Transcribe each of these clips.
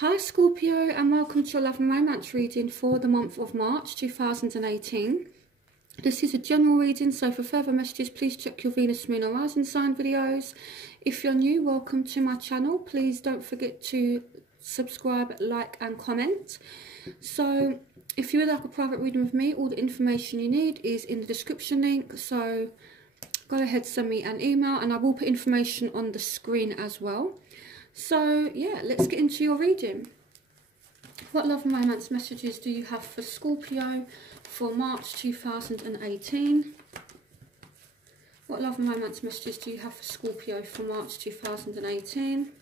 Hi Scorpio, and welcome to your love and romance reading for the month of March 2018. This is a general reading, so for further messages please check your Venus, Moon or Rising sign videos. If you're new, welcome to my channel. Please don't forget to subscribe, like and comment. So if you would like a private reading with me, all the information you need is in the description link, so go ahead, send me an email, and I will put information on the screen as well. So yeah, let's get into your reading. What love and romance messages do you have for Scorpio for March 2018? What love and romance messages do you have for Scorpio for March 2018?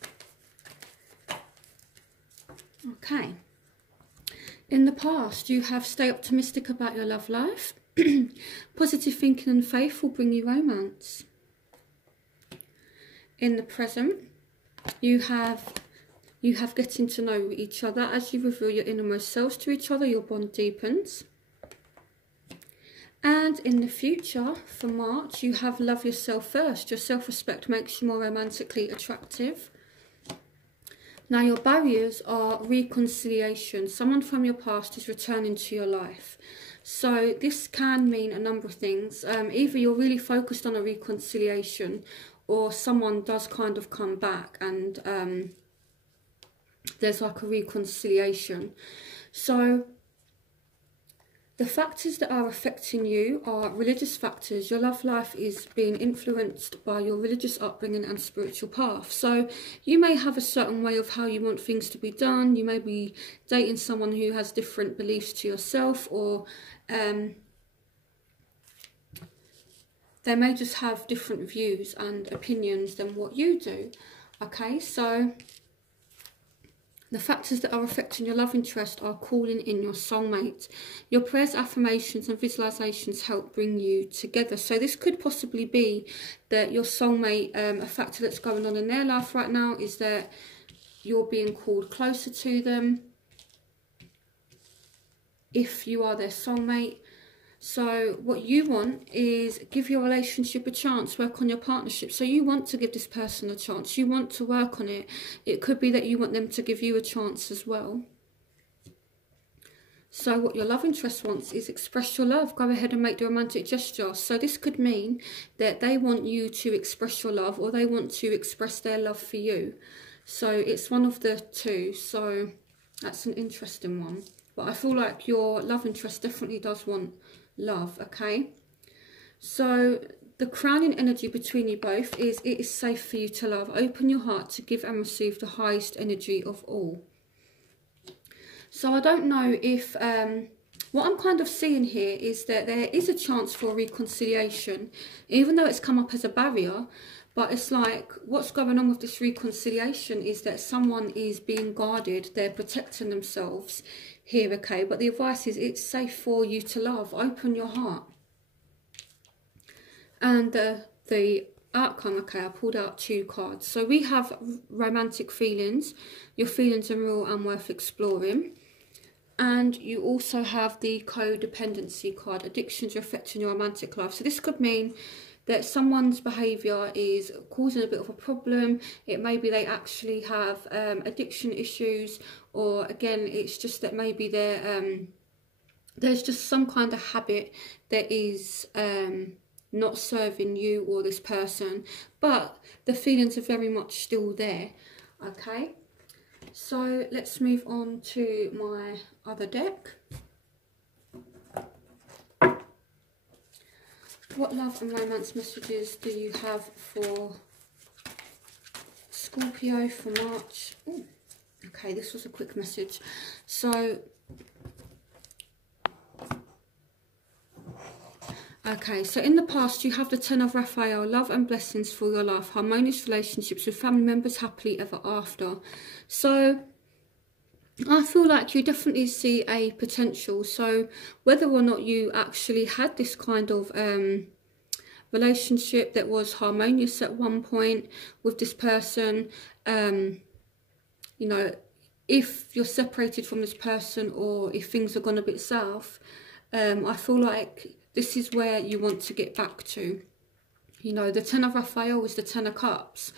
Okay. In the past, you have stay optimistic about your love life. Positive thinking and faith will bring you romance. In the present, you have getting to know each other. As you reveal your innermost selves to each other, your bond deepens. And in the future, for March, you have love yourself first. Your self-respect makes you more romantically attractive. Now, your barriers are reconciliation. Someone from your past is returning to your life. So this can mean a number of things. Either you're really focused on a reconciliation, or someone does kind of come back and there's like a reconciliation. So the factors that are affecting you are religious factors. Your love life is being influenced by your religious upbringing and spiritual path. So you may have a certain way of how you want things to be done. You may be dating someone who has different beliefs to yourself, or they may just have different views and opinions than what you do. Okay, so the factors that are affecting your love interest are calling in your soulmate. Your prayers, affirmations and visualizations help bring you together. So this could possibly be that your soulmate, a factor that's going on in their life right now is that you're being called closer to them if you are their soulmate. So what you want is give your relationship a chance, work on your partnership. So you want to give this person a chance, you want to work on it. It could be that you want them to give you a chance as well. So what your love interest wants is express your love. Go ahead and make the romantic gesture. So this could mean that they want you to express your love, or they want to express their love for you. So it's one of the two. So that's an interesting one. But I feel like your love interest definitely does want love, okay? So the crowning energy between you both is it is safe for you to love. Open your heart to give and receive the highest energy of all. So I don't know if what I'm kind of seeing here is that there is a chance for reconciliation, even though it's come up as a barrier. But it's like what's going on with this reconciliation is that someone is being guarded, they're protecting themselves here, okay? But the advice is it's safe for you to love. Open your heart. And the outcome, okay, I pulled out 2 cards. So we have romantic feelings. Your feelings are real and worth exploring. And you also have the codependency card. Addictions are affecting your romantic life. So this could mean that someone's behaviour is causing a bit of a problem. It may be they actually have addiction issues, or again, it's just that maybe there's just some kind of habit that is not serving you or this person, but the feelings are very much still there, okay? So let's move on to my other deck. What love and romance messages do you have for Scorpio for March? Ooh, okay, this was a quick message. So, okay, so in the past you have the Ten of Raphael, love and blessings for your life, harmonious relationships with family members, happily ever after. So I feel like you definitely see a potential. So whether or not you actually had this kind of relationship that was harmonious at one point with this person, you know, if you're separated from this person or if things are gone a bit south, I feel like this is where you want to get back to. You know, the Ten of Raphael is the Ten of Cups.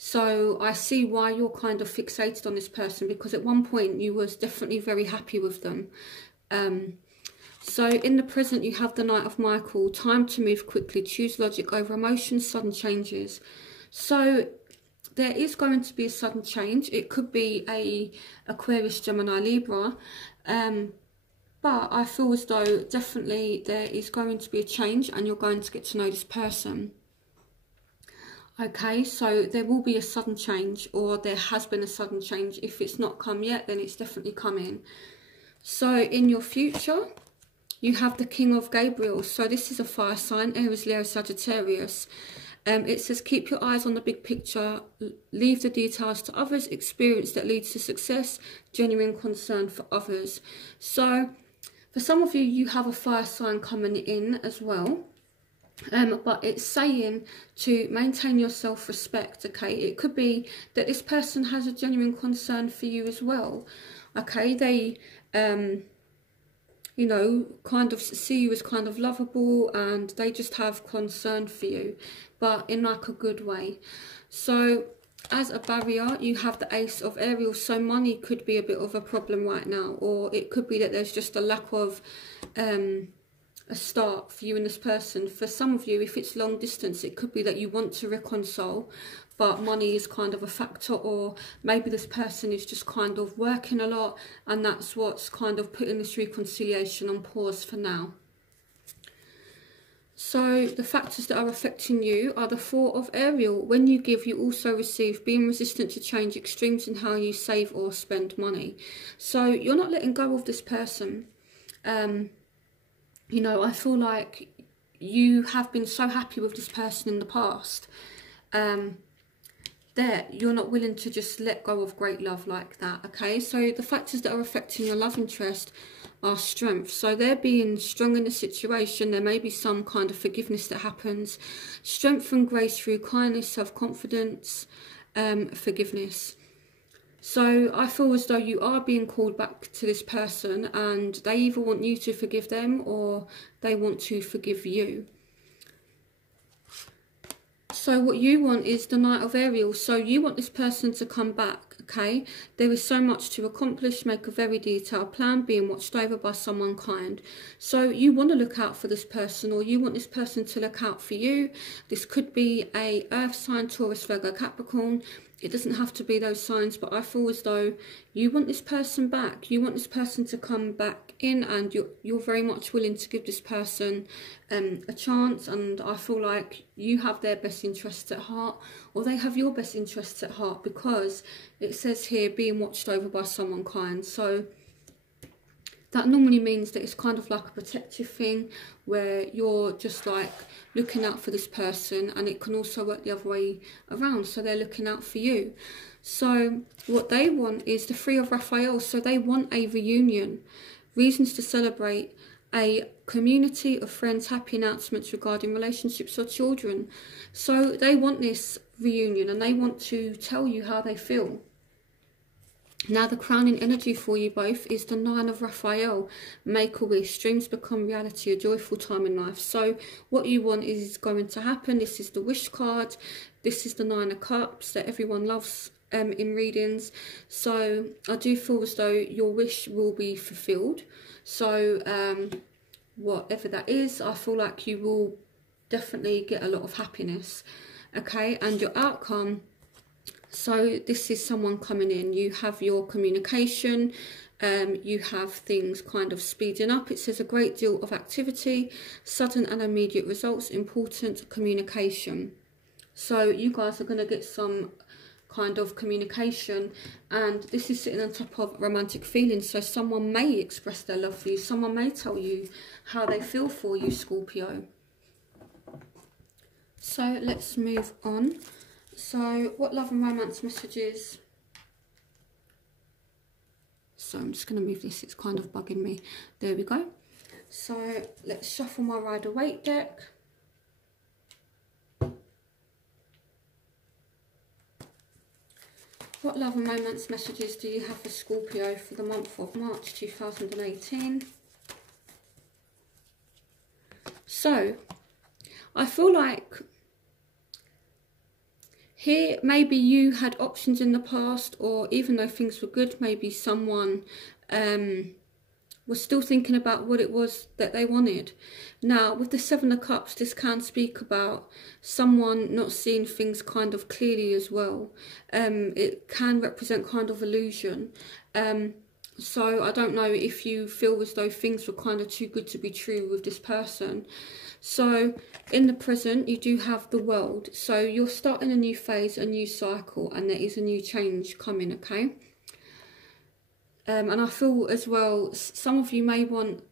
So I see why you're kind of fixated on this person, because at one point you was definitely very happy with them. So in the present, you have the Knight of Michael, time to move quickly, choose logic over emotion, sudden changes. So there is going to be a sudden change. It could be a Aquarius, Gemini, Libra. But I feel as though definitely there is going to be a change and you're going to get to know this person. Okay, so there will be a sudden change, or there has been a sudden change. If it's not come yet, then it's definitely coming. So in your future, you have the King of Gabriel. So this is a fire sign, Aries, Leo, Sagittarius. It says, keep your eyes on the big picture, leave the details to others, experience that leads to success, genuine concern for others. So for some of you, you have a fire sign coming in as well. But it's saying to maintain your self-respect, okay? It could be that this person has a genuine concern for you as well, okay? They, you know, kind of see you as kind of lovable, and they just have concern for you, but in like a good way. So as a barrier, you have the Ace of Ariel. So money could be a bit of a problem right now, or it could be that there's just a lack of a start for you and this person. For some of you, if it's long distance, it could be that you want to reconcile, but money is kind of a factor, or maybe this person is just kind of working a lot, and that's what's kind of putting this reconciliation on pause for now. So the factors that are affecting you are the Four of Ariel. When you give, you also receive. Being resistant to change, extremes in how you save or spend money. So you're not letting go of this person. You know, I feel like you have been so happy with this person in the past that you're not willing to just let go of great love like that, okay? So the factors that are affecting your love interest are strength. So they're being strong in the situation. There may be some kind of forgiveness that happens. Strength and grace through kindness, self-confidence, forgiveness. So I feel as though you are being called back to this person, and they either want you to forgive them or they want to forgive you. So what you want is the Knight of Ariel. So you want this person to come back, okay? There is so much to accomplish, make a very detailed plan, being watched over by someone kind. So you want to look out for this person, or you want this person to look out for you. This could be a earth sign, Taurus, Virgo, Capricorn. It doesn't have to be those signs, but I feel as though you want this person back. You want this person to come back in, and you're very much willing to give this person a chance. And I feel like you have their best interests at heart, or they have your best interests at heart, because it says here being watched over by someone kind. So that normally means that it's kind of like a protective thing, where you're just like looking out for this person, and it can also work the other way around. So they're looking out for you. So what they want is the Three of Raphael. So they want a reunion, reasons to celebrate, a community of friends, happy announcements regarding relationships or children. So they want this reunion, and they want to tell you how they feel. Now the crowning energy for you both is the Nine of Raphael. Make a wish, dreams become reality, a joyful time in life. So what you want is going to happen. This is the wish card. This is the Nine of Cups that everyone loves in readings. So I do feel as though your wish will be fulfilled. So whatever that is, I feel like you will definitely get a lot of happiness, okay? And your outcome, so this is someone coming in. You have your communication, you have things kind of speeding up. It says a great deal of activity, sudden and immediate results, important communication. So you guys are going to get some kind of communication, and this is sitting on top of romantic feelings. So someone may express their love for you. Someone may tell you how they feel for you, Scorpio. So let's move on. So what love and romance messages? So I'm just going to move this, it's kind of bugging me. There we go. So let's shuffle my Rider-Waite deck. What love and romance messages do you have for Scorpio for the month of March 2018? So I feel like Here, maybe you had options in the past, or even though things were good, maybe someone was still thinking about what it was that they wanted. Now, with the Seven of Cups, this can speak about someone not seeing things kind of clearly as well. It can represent kind of illusion. So I don't know if you feel as though things were kind of too good to be true with this person. So in the present, you do have the World. So you're starting a new phase, a new cycle, and there is a new change coming, okay? And I feel as well, some of you may want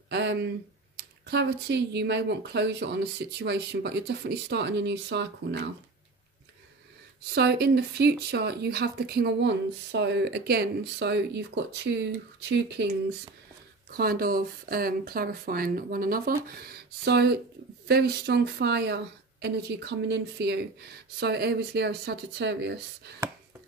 clarity, you may want closure on the situation, but you're definitely starting a new cycle now. So in the future, you have the King of Wands. So again, so you've got two kings kind of clarifying one another. So very strong fire energy coming in for you. So Aries, Leo, Sagittarius.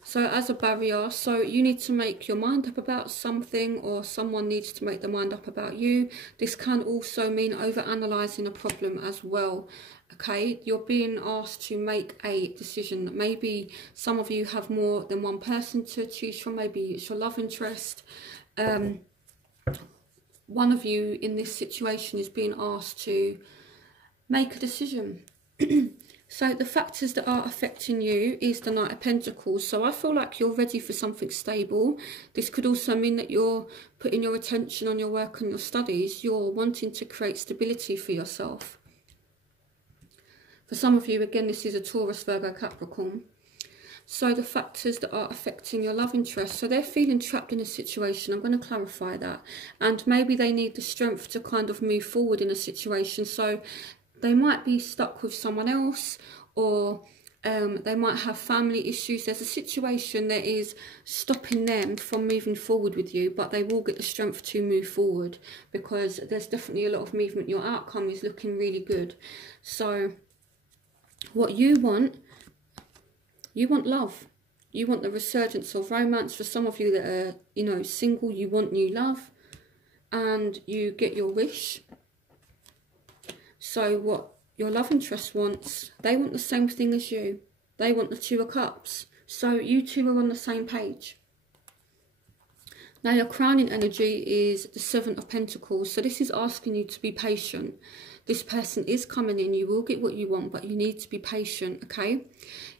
So as a barrier, so you need to make your mind up about something, or someone needs to make their mind up about you. This can also mean over-analysing a problem as well. Okay, you're being asked to make a decision. Maybe some of you have more than one person to choose from. Maybe it's your love interest. One of you in this situation is being asked to make a decision. So the factors that are affecting you is the Knight of Pentacles. So I feel like you're ready for something stable. This could also mean that you're putting your attention on your work and your studies. You're wanting to create stability for yourself. For some of you, again, this is a Taurus, Virgo, Capricorn. So the factors that are affecting your love interest. So they're feeling trapped in a situation. I'm going to clarify that. And maybe they need the strength to kind of move forward in a situation. So they might be stuck with someone else, or they might have family issues. There's a situation that is stopping them from moving forward with you, but they will get the strength to move forward because there's definitely a lot of movement. Your outcome is looking really good. So what you want love. You want the resurgence of romance. For some of you that are, you know, single, you want new love, and you get your wish. So what your love interest wants, they want the same thing as you. They want the Two of Cups. So you two are on the same page. Now your crowning energy is the Seven of Pentacles. So this is asking you to be patient. This person is coming in. You will get what you want, but you need to be patient, okay?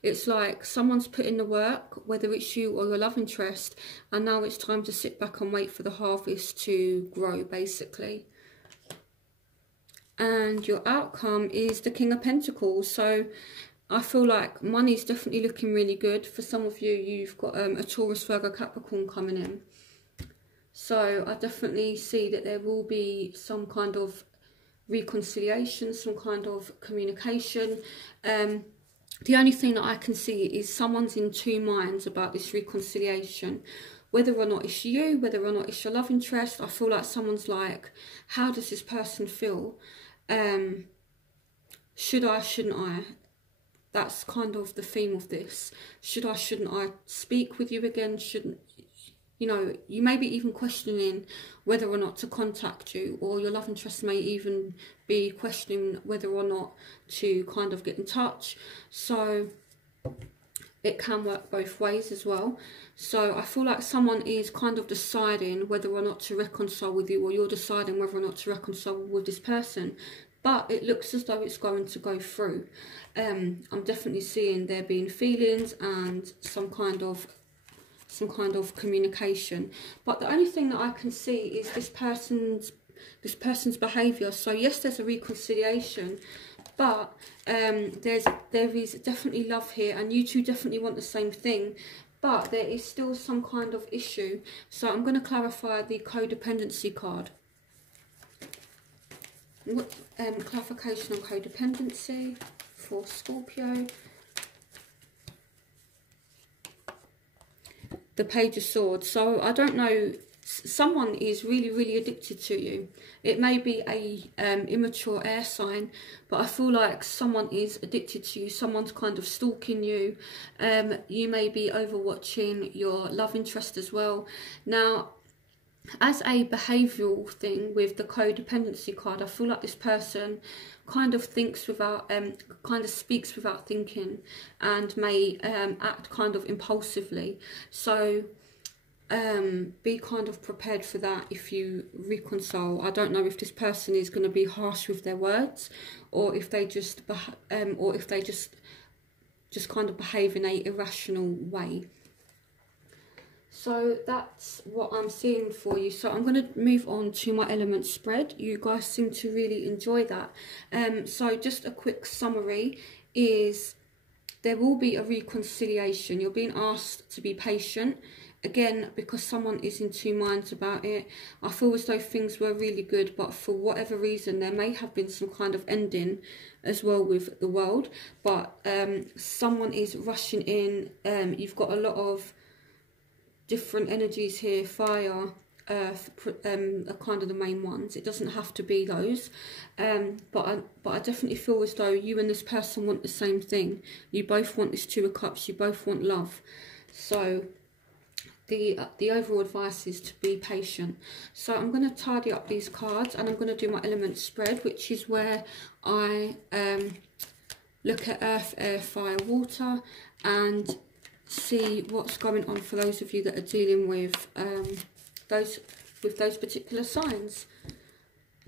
It's like someone's put in the work, whether it's you or your love interest, and now it's time to sit back and wait for the harvest to grow, basically. And your outcome is the King of Pentacles. So I feel like money is definitely looking really good. For some of you, you've got a Taurus, Virgo, Capricorn coming in. So I definitely see that there will be some kind of reconciliation, some kind of communication. The only thing that I can see is someone's in two minds about this reconciliation. Whether or not it's you, whether or not it's your love interest. I feel like someone's like, how does this person feel? Should I, shouldn't I? That's kind of the theme of this. Should I, shouldn't I speak with you again? Shouldn't, you know, you may be even questioning whether or not to contact you, or your love interest may even be questioning whether or not to kind of get in touch. So it can work both ways as well. So I feel like someone is kind of deciding whether or not to reconcile with you, or you're deciding whether or not to reconcile with this person. But it looks as though it's going to go through. I'm definitely seeing there being feelings and some kind of communication. But the only thing that I can see is this person's behaviour. So yes, there's a reconciliation, but there is definitely love here, and you two definitely want the same thing, but there is still some kind of issue. So I'm going to clarify the codependency card. What clarification on codependency for Scorpio? The Page of Swords. So I don't know, someone is really addicted to you. It may be a immature air sign, but I feel like someone is addicted to you. Someone's kind of stalking you. You may be overwatching your love interest as well. Now as a behavioural thing with the codependency card, I feel like this person kind of thinks without, kind of speaks without thinking, and may act kind of impulsively. So be kind of prepared for that if you reconcile. I don't know if this person is going to be harsh with their words, or if they just just kind of behave in a irrational way. So that's what I'm seeing for you. So I'm going to move on to my element spread. You guys seem to really enjoy that. So just a quick summary is there will be a reconciliation. You're being asked to be patient. Again, because someone is in two minds about it. I feel as though things were really good, but for whatever reason, there may have been some kind of ending as well with the world. But someone is rushing in. You've got a lot of different energies here. Fire, earth are kind of the main ones. It doesn't have to be those. But I definitely feel as though you and this person want the same thing. You both want this Two of Cups. You both want love. So the overall advice is to be patient. So I'm going to tidy up these cards, and I'm going to do my element spread, which is where I look at earth, air, fire, water, and see what's going on for those of you that are dealing with those particular signs.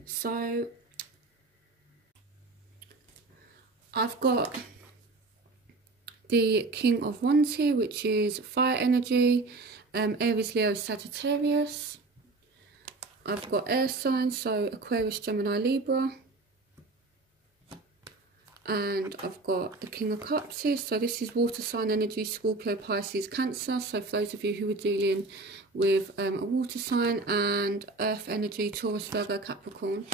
So I've got the King of Wands here, which is fire energy, Aries, Leo, Sagittarius. I've got air signs, so Aquarius, Gemini, Libra. And I've got the King of Cups here, so this is water sign energy, Scorpio, Pisces, Cancer. So for those of you who are dealing with a water sign, and earth energy, Taurus, Virgo, Capricorn.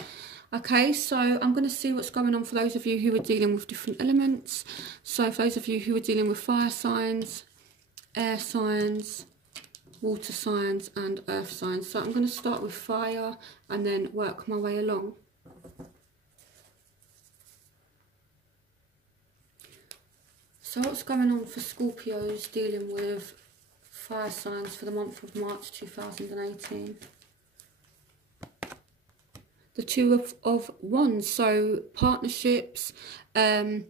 Okay, so I'm going to see what's going on for those of you who are dealing with different elements. So for those of you who are dealing with fire signs, air signs, water signs and earth signs. So I'm going to start with fire and then work my way along. So what's going on for Scorpios dealing with fire signs for the month of March 2018? The Two of Wands, so partnerships. This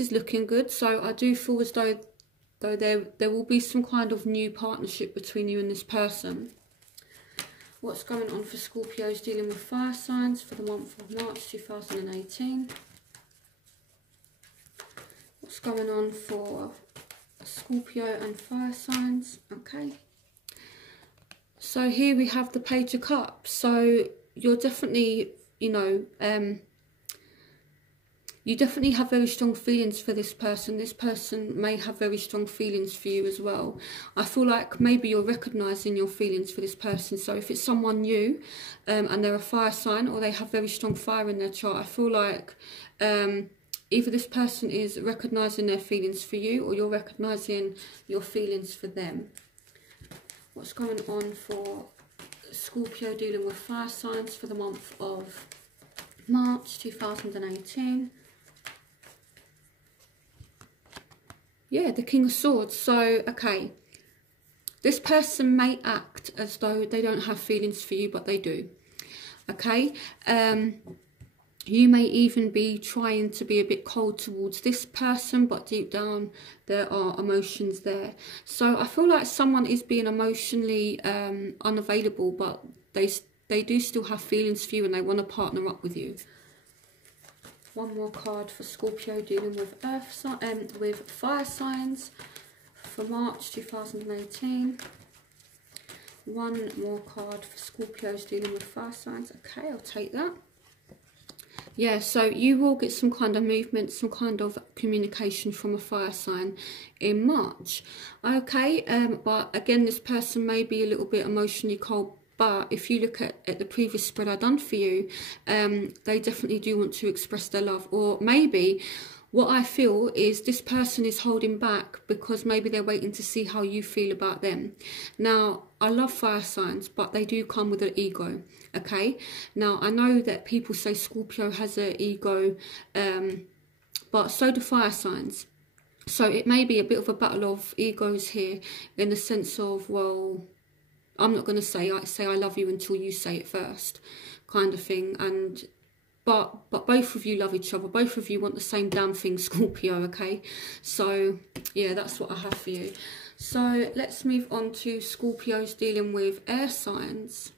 is looking good. So I do feel as though there will be some kind of new partnership between you and this person. What's going on for Scorpios dealing with fire signs for the month of March 2018? What's going on for Scorpio and fire signs? Okay. So here we have the Page of Cups. So you're definitely, you know, you definitely have very strong feelings for this person. This person may have very strong feelings for you as well. I feel like maybe you're recognising your feelings for this person. So if it's someone new and they're a fire sign, or they have very strong fire in their chart, I feel like either this person is recognising their feelings for you, or you're recognising your feelings for them. What's going on for Scorpio dealing with fire signs for the month of March 2018? Yeah, the King of Swords. So, okay, this person may act as though they don't have feelings for you, but they do. Okay, you may even be trying to be a bit cold towards this person, but deep down there are emotions there. So I feel like someone is being emotionally unavailable, but they do still have feelings for you and they want to partner up with you. One more card for Scorpio dealing with with fire signs for March 2018. One more card for Scorpios dealing with fire signs. Okay, I'll take that. Yeah, so you will get some kind of movement, some kind of communication from a fire sign in March. Okay, but again, this person may be a little bit emotionally cold. But if you look at the previous spread I done for you, they definitely do want to express their love. Or maybe what I feel is this person is holding back because maybe they're waiting to see how you feel about them. Now, I love fire signs, but they do come with an ego. Okay, now I know that people say Scorpio has an ego, but so do fire signs. So it may be a bit of a battle of egos here, in the sense of, well, I'm not going to say I love you until you say it first, kind of thing. And but both of you love each other. Both of you want the same damn thing, Scorpio, okay? So, yeah, that's what I have for you. So, let's move on to Scorpios dealing with air signs.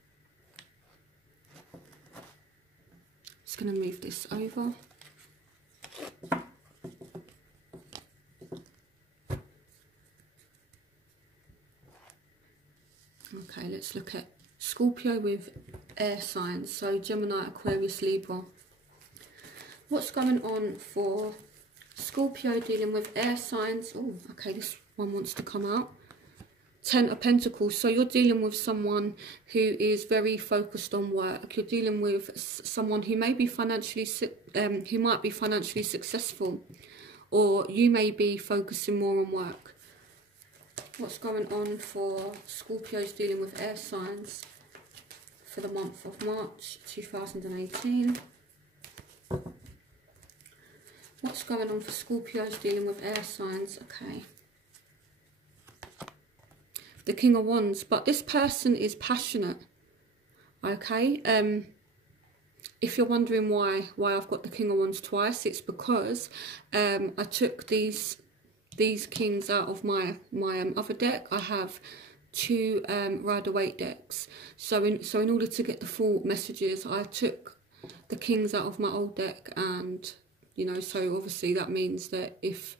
Just going to move this over. Okay, let's look at Scorpio with air signs. So, Gemini, Aquarius, Libra. What's going on for Scorpio dealing with air signs? Oh, okay, this one wants to come out. 10 of Pentacles. So you're dealing with someone who is very focused on work. You're dealing with someone who may be financially, who might be financially successful, or you may be focusing more on work. What's going on for Scorpios dealing with air signs for the month of March 2018? What's going on for Scorpios dealing with air signs? Okay. The King of Wands. But this person is passionate. Okay. If you're wondering why I've got the King of Wands twice, it's because I took these kings out of my other deck. I have 2 Rider-Waite decks. So in order to get the full messages, I took the kings out of my old deck, and you know, so obviously that means that if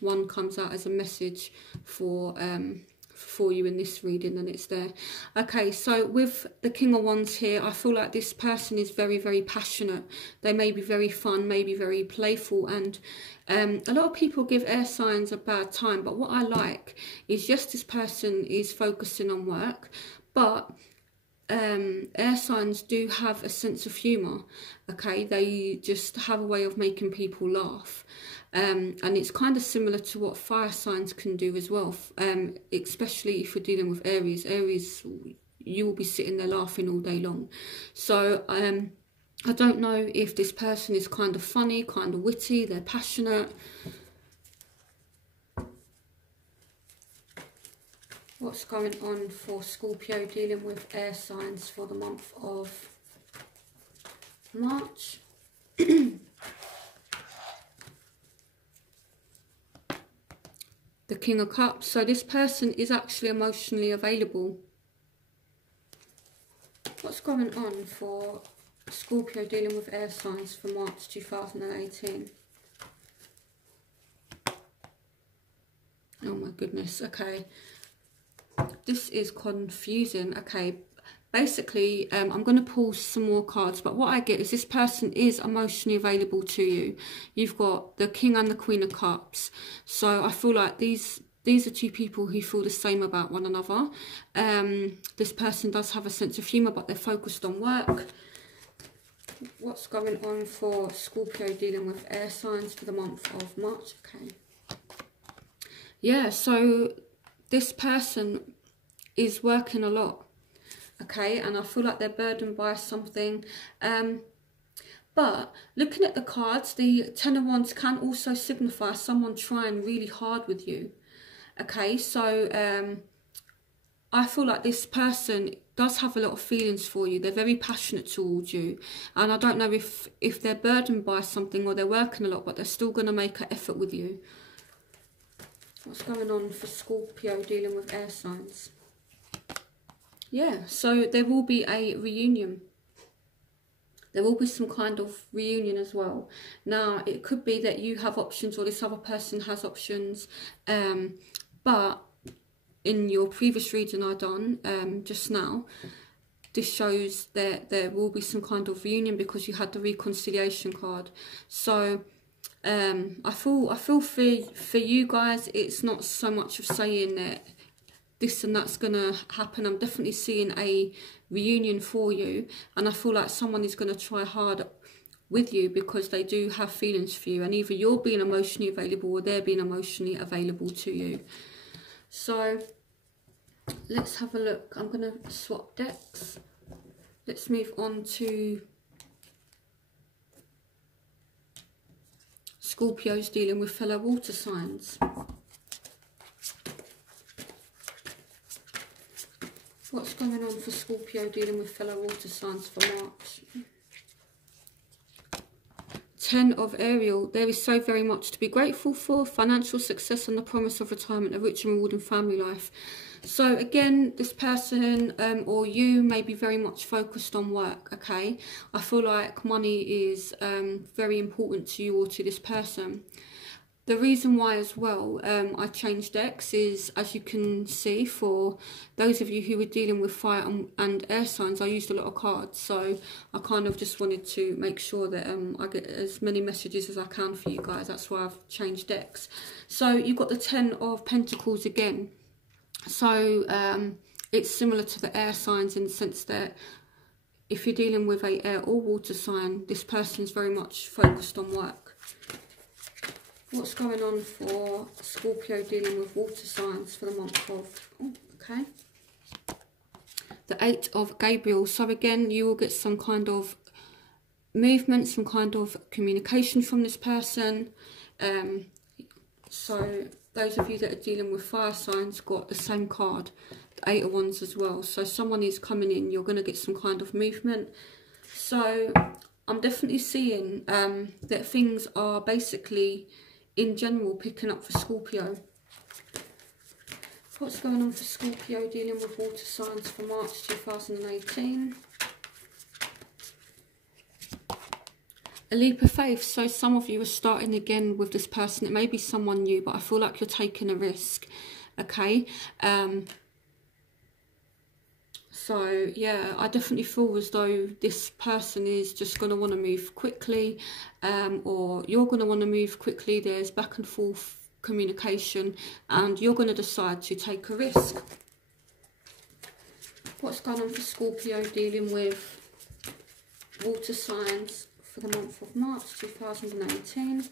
one comes out as a message for you in this reading, then it's there. Okay, so with the King of Wands here, I feel like this person is very, very passionate. They may be very fun, maybe very playful, and a lot of people give air signs a bad time, but what I like is, yes, this person is focusing on work, but air signs do have a sense of humour. Okay, they just have a way of making people laugh, and it's kind of similar to what fire signs can do as well, especially if you're dealing with Aries. Aries, you will be sitting there laughing all day long. So I don't know if this person is kind of funny, kind of witty, they're passionate. What's going on for Scorpio dealing with air signs for the month of March? The King of Cups. So this person is actually emotionally available. What's going on for Scorpio dealing with air signs for March 2018? Oh my goodness, okay. This is confusing. Okay, basically, I'm going to pull some more cards, but what I get is this person is emotionally available to you. You've got the King and the Queen of Cups. So I feel like these are 2 people who feel the same about one another. This person does have a sense of humour, but they're focused on work. What's going on for Scorpio dealing with air signs for the month of March? Okay. Yeah, so this person is working a lot, okay, and I feel like they're burdened by something, but looking at the cards, the Ten of Wands can also signify someone trying really hard with you, okay. So I feel like this person does have a lot of feelings for you. They're very passionate towards you, and I don't know if they're burdened by something or they're working a lot, but they're still going to make an effort with you. What's going on for Scorpio dealing with air signs? Yeah, so there will be a reunion. There will be some kind of reunion as well. Now, it could be that you have options or this other person has options. But in your previous reading I done just now, this shows that there will be some kind of reunion because you had the Reconciliation card. So I feel for you guys, it's not so much of saying that this and that's going to happen. I'm definitely seeing a reunion for you, and I feel like someone is going to try hard with you because they do have feelings for you, and either you're being emotionally available or they're being emotionally available to you. So let's have a look. I'm going to swap decks. Let's move on to Scorpios dealing with fellow water signs. What's going on for Scorpio dealing with fellow water signs for March? 10 of Ariel. There is so very much to be grateful for. Financial success and the promise of retirement, a rich and rewarding family life. So again, this person or you may be very much focused on work, okay? I feel like money is very important to you or to this person. The reason why as well I changed decks is, as you can see, for those of you who are dealing with fire and air signs, I used a lot of cards. So I kind of just wanted to make sure that I get as many messages as I can for you guys. That's why I've changed decks. So you've got the 10 of Pentacles again. So it's similar to the air signs in the sense that if you're dealing with a air or water sign, this person's very much focused on work. What's going on for Scorpio dealing with water signs for the month of, okay, the 8 of Gabriel. So again, you will get some kind of movement, some kind of communication from this person. So those of you that are dealing with fire signs got the same card, the 8 of Wands as well. So someone is coming in, you're going to get some kind of movement. So I'm definitely seeing that things are basically, in general, picking up for Scorpio. What's going on for Scorpio dealing with water signs for March 2018? A leap of faith. So some of you are starting again with this person. It may be someone new, but I feel like you're taking a risk, okay? So yeah, I definitely feel as though this person is just going to want to move quickly, or you're going to want to move quickly. There's back and forth communication and you're going to decide to take a risk. What's going on for Scorpio dealing with water signs for the month of March 2018?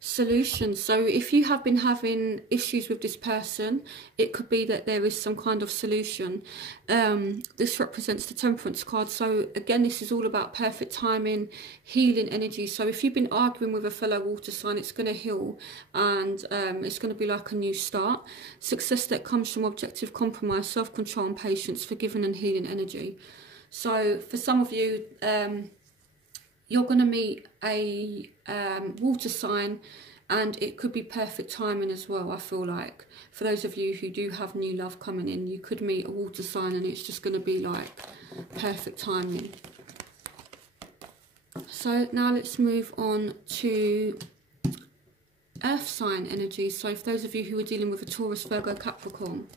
Solution. So if you have been having issues with this person, it could be that there is some kind of solution. This represents the Temperance card. So again, this is all about perfect timing, healing energy. So if you've been arguing with a fellow water sign, it's going to heal and it's going to be like a new start. Success that comes from objective compromise, self-control and patience, forgiving and healing energy. So for some of you, you're going to meet a water sign and it could be perfect timing as well. I feel like for those of you who do have new love coming in, you could meet a water sign and it's just going to be like perfect timing. So now let's move on to earth sign energy. So for those of you who are dealing with a Taurus, Virgo, Capricorn,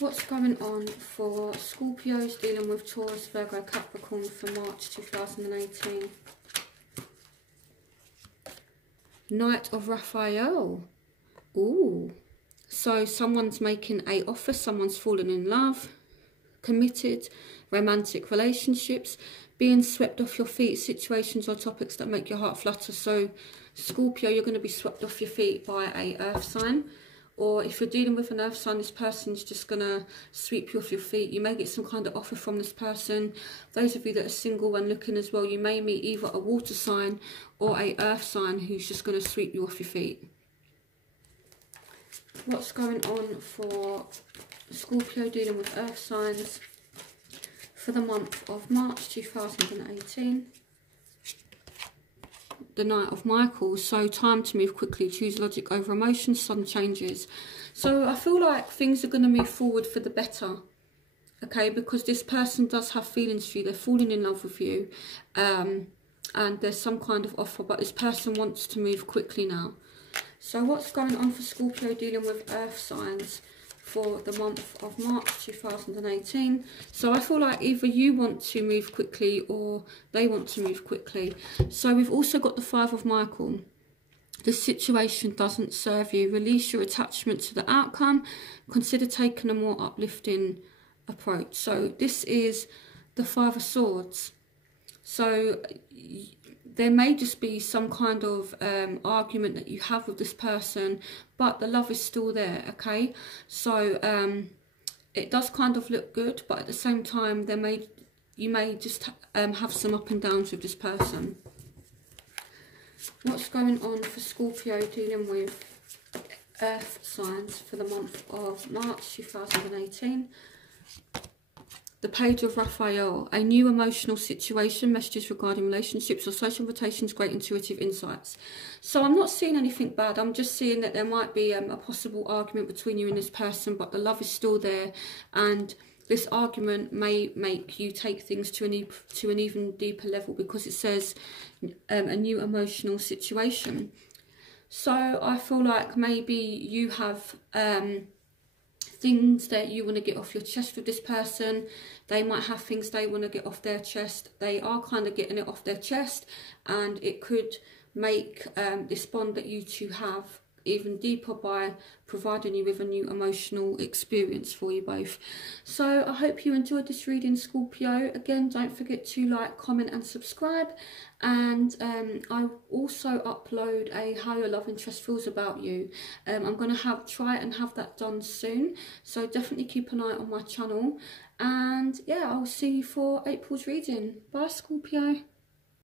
what's going on for Scorpios dealing with Taurus, Virgo, Capricorn for March 2018? Knight of Raphael. Ooh. So someone's making an offer, someone's fallen in love, committed, romantic relationships, being swept off your feet, situations or topics that make your heart flutter. So Scorpio, you're going to be swept off your feet by a earth sign. Or if you're dealing with an earth sign, this person's just going to sweep you off your feet. You may get some kind of offer from this person. Those of you that are single and looking as well, you may meet either a water sign or a earth sign who's just going to sweep you off your feet. What's going on for Scorpio dealing with earth signs for the month of March 2018? The Knight of Michael. So time to move quickly, choose logic over emotion, sudden changes. So I feel like things are going to move forward for the better, okay, because this person does have feelings for you. They're falling in love with you, and there's some kind of offer, but this person wants to move quickly now. So what's going on for Scorpio dealing with earth signs for the month of March 2018? So I feel like either you want to move quickly or they want to move quickly. So we've also got the 5 of Michael. The situation doesn't serve you. Release your attachment to the outcome. Consider taking a more uplifting approach. So this is the 5 of Swords. So there may just be some kind of argument that you have with this person, but the love is still there, okay? So it does kind of look good, but at the same time, you may just have some up and downs with this person. What's going on for Scorpio dealing with earth signs for the month of March 2018. The Page of Raphael, a new emotional situation, messages regarding relationships or social invitations, great intuitive insights. So I'm not seeing anything bad. I'm just seeing that there might be a possible argument between you and this person, but the love is still there, and this argument may make you take things to an even deeper level, because it says a new emotional situation. So I feel like maybe you have things that you want to get off your chest with this person. They might have things they want to get off their chest. They are kind of getting it off their chest, and it could make this bond that you two have even deeper by providing you with a new emotional experience for you both. So I hope you enjoyed this reading, Scorpio. Again, don't forget to like, comment and subscribe, and I also upload a how your love interest feels about you. I'm going to try and have that done soon, so definitely keep an eye on my channel, and yeah, I'll see you for April's reading. Bye, Scorpio.